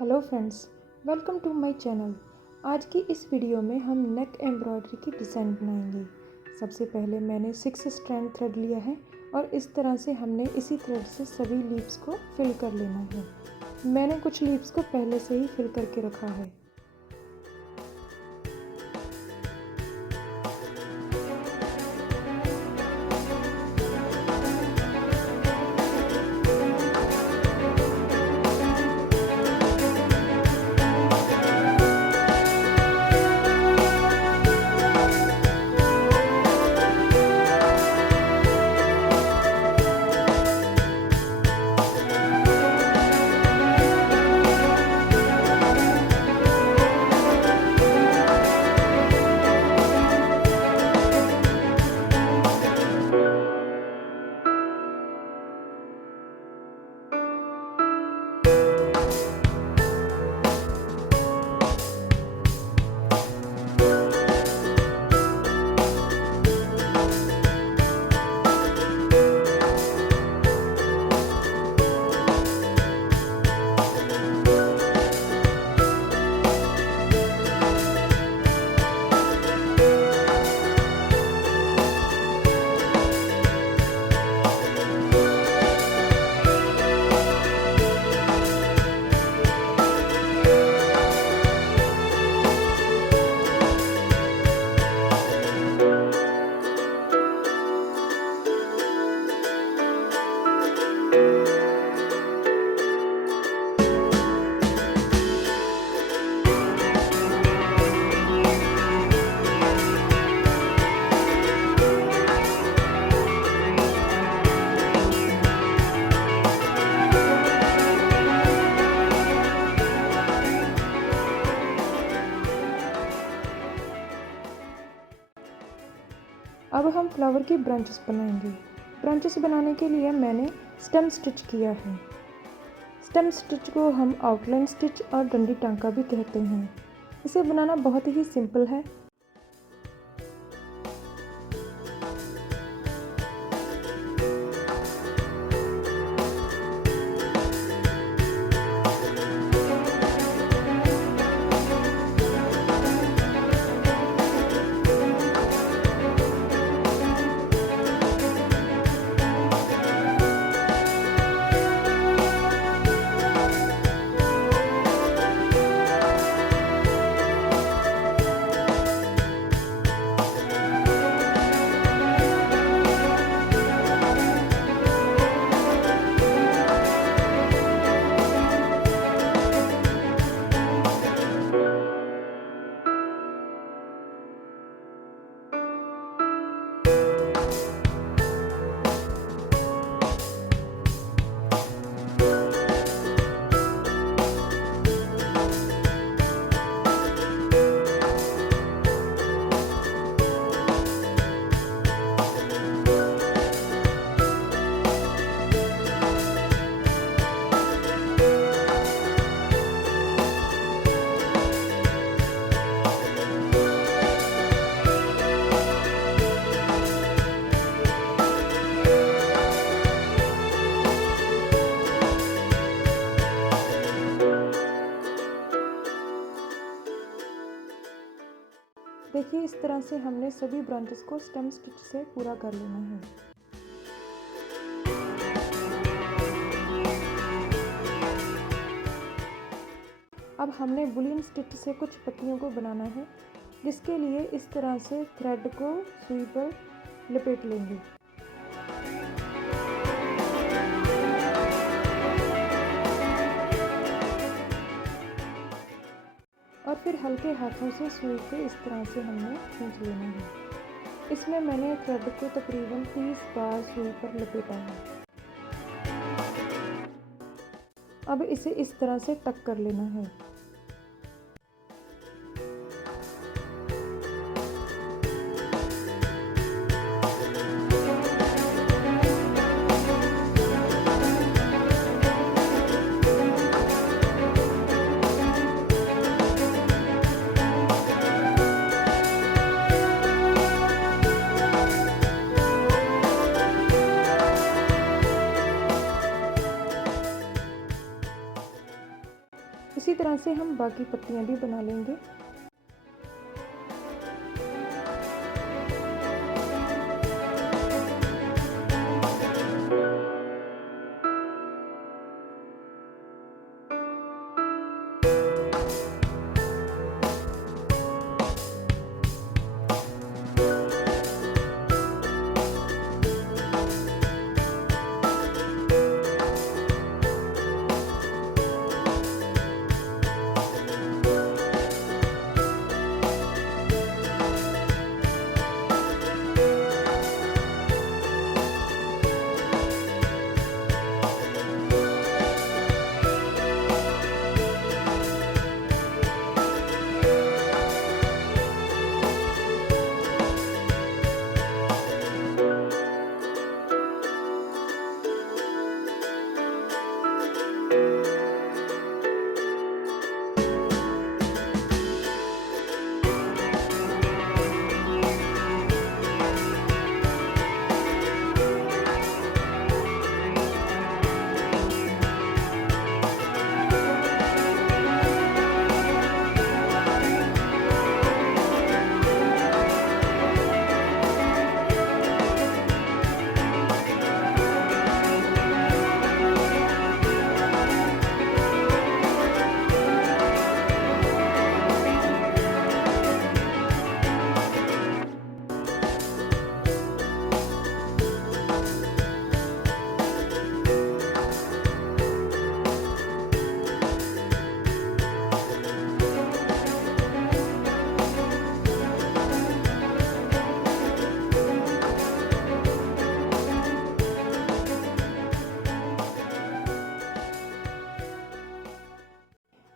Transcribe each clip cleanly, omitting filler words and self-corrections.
Hello friends, welcome to my channel. आज की इस वीडियो में हम नेक एम्ब्रॉयडरी की डिज़ाइन बनाएंगे। सबसे पहले मैंने 6 स्ट्रैंड थ्रेड लिया है और इस तरह से हमने इसी थ्रेड से सभी लीव्स को फिल कर लेना है। मैंने कुछ लीव्स को पहले से ही फिल करके रखा है। अब हम फ्लावर की ब्रांचेस बनाएंगे। ब्रांचेस बनाने के लिए मैंने स्टेम स्टिच किया है। स्टेम स्टिच को हम आउटलाइन स्टिच और डंडी टांका भी कहते हैं। इसे बनाना बहुत ही सिंपल है। देखिए, इस तरह से हमने सभी ब्रांचेस को स्टेम स्टिच से पूरा कर लेना है। अब हमने वुलन स्टिच से कुछ पत्तियों को बनाना है, जिसके लिए इस तरह से थ्रेड को सुई पर लपेट लेंगे। और फिर हल्के हाथों से सुई को इस तरह से हमने खींच लेना है। इसमें मैंने थ्रेड को तकरीबन 30 बार सुई पर लपेटा है। अब इसे इस तरह से टक कर लेना है। इसी तरह से हम बाकी पत्तियां भी बना लेंगे।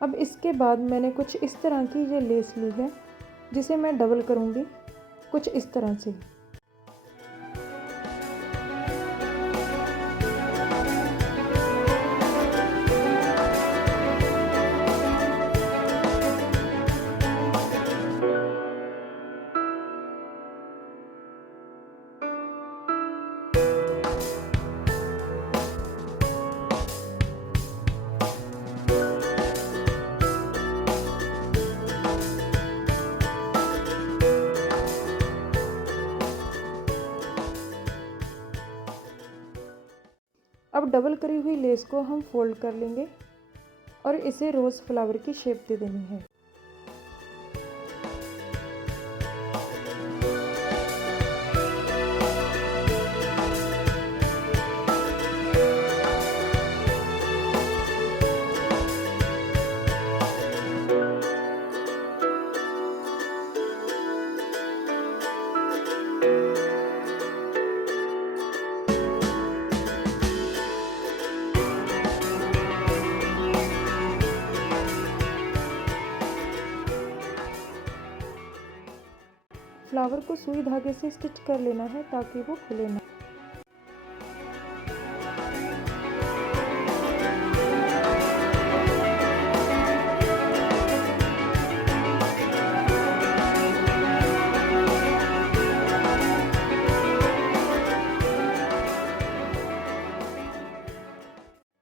अब इसके बाद मैंने कुछ इस तरह की ये लेस ली है, जिसे मैं डबल करूँगी कुछ इस तरह से। अब डबल करी हुई लेस को हम फोल्ड कर लेंगे और इसे रोज़ फ्लावर की शेप दे देनी है। फ्लावर को सुई धागे से स्टिच कर लेना है ताकि वो खुले ना।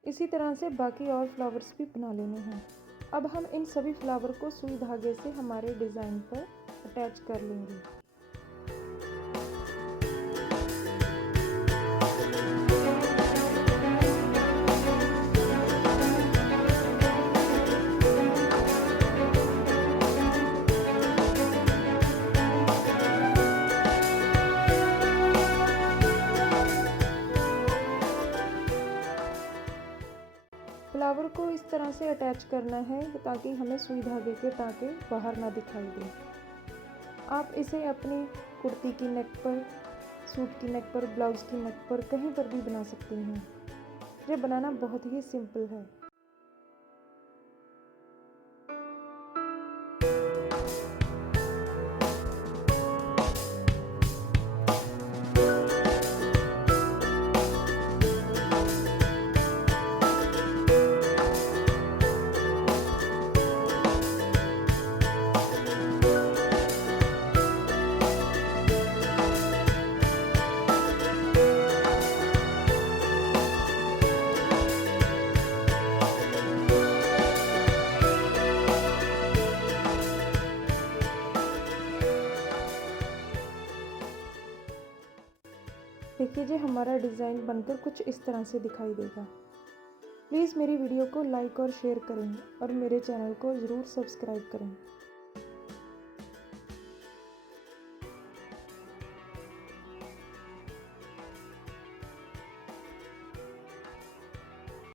इसी तरह से बाकी और फ्लावर्स भी बना लेने हैं। अब हम इन सभी फ्लावर को सुई धागे से हमारे डिज़ाइन पर अटैच कर लेंगे। फ्लावर को इस तरह से अटैच करना है ताकि हमें सुई धागे के टाँके बाहर ना दिखाई दें। आप इसे अपनी कुर्ती की नेक पर, सूट की नेक पर, ब्लाउज़ की नेक पर, कहीं पर भी बना सकती हैं। ये बनाना बहुत ही सिंपल है। कीजिए, हमारा डिज़ाइन बनकर कुछ इस तरह से दिखाई देगा। प्लीज़ मेरी वीडियो को लाइक और शेयर करें और मेरे चैनल को ज़रूर सब्सक्राइब करें।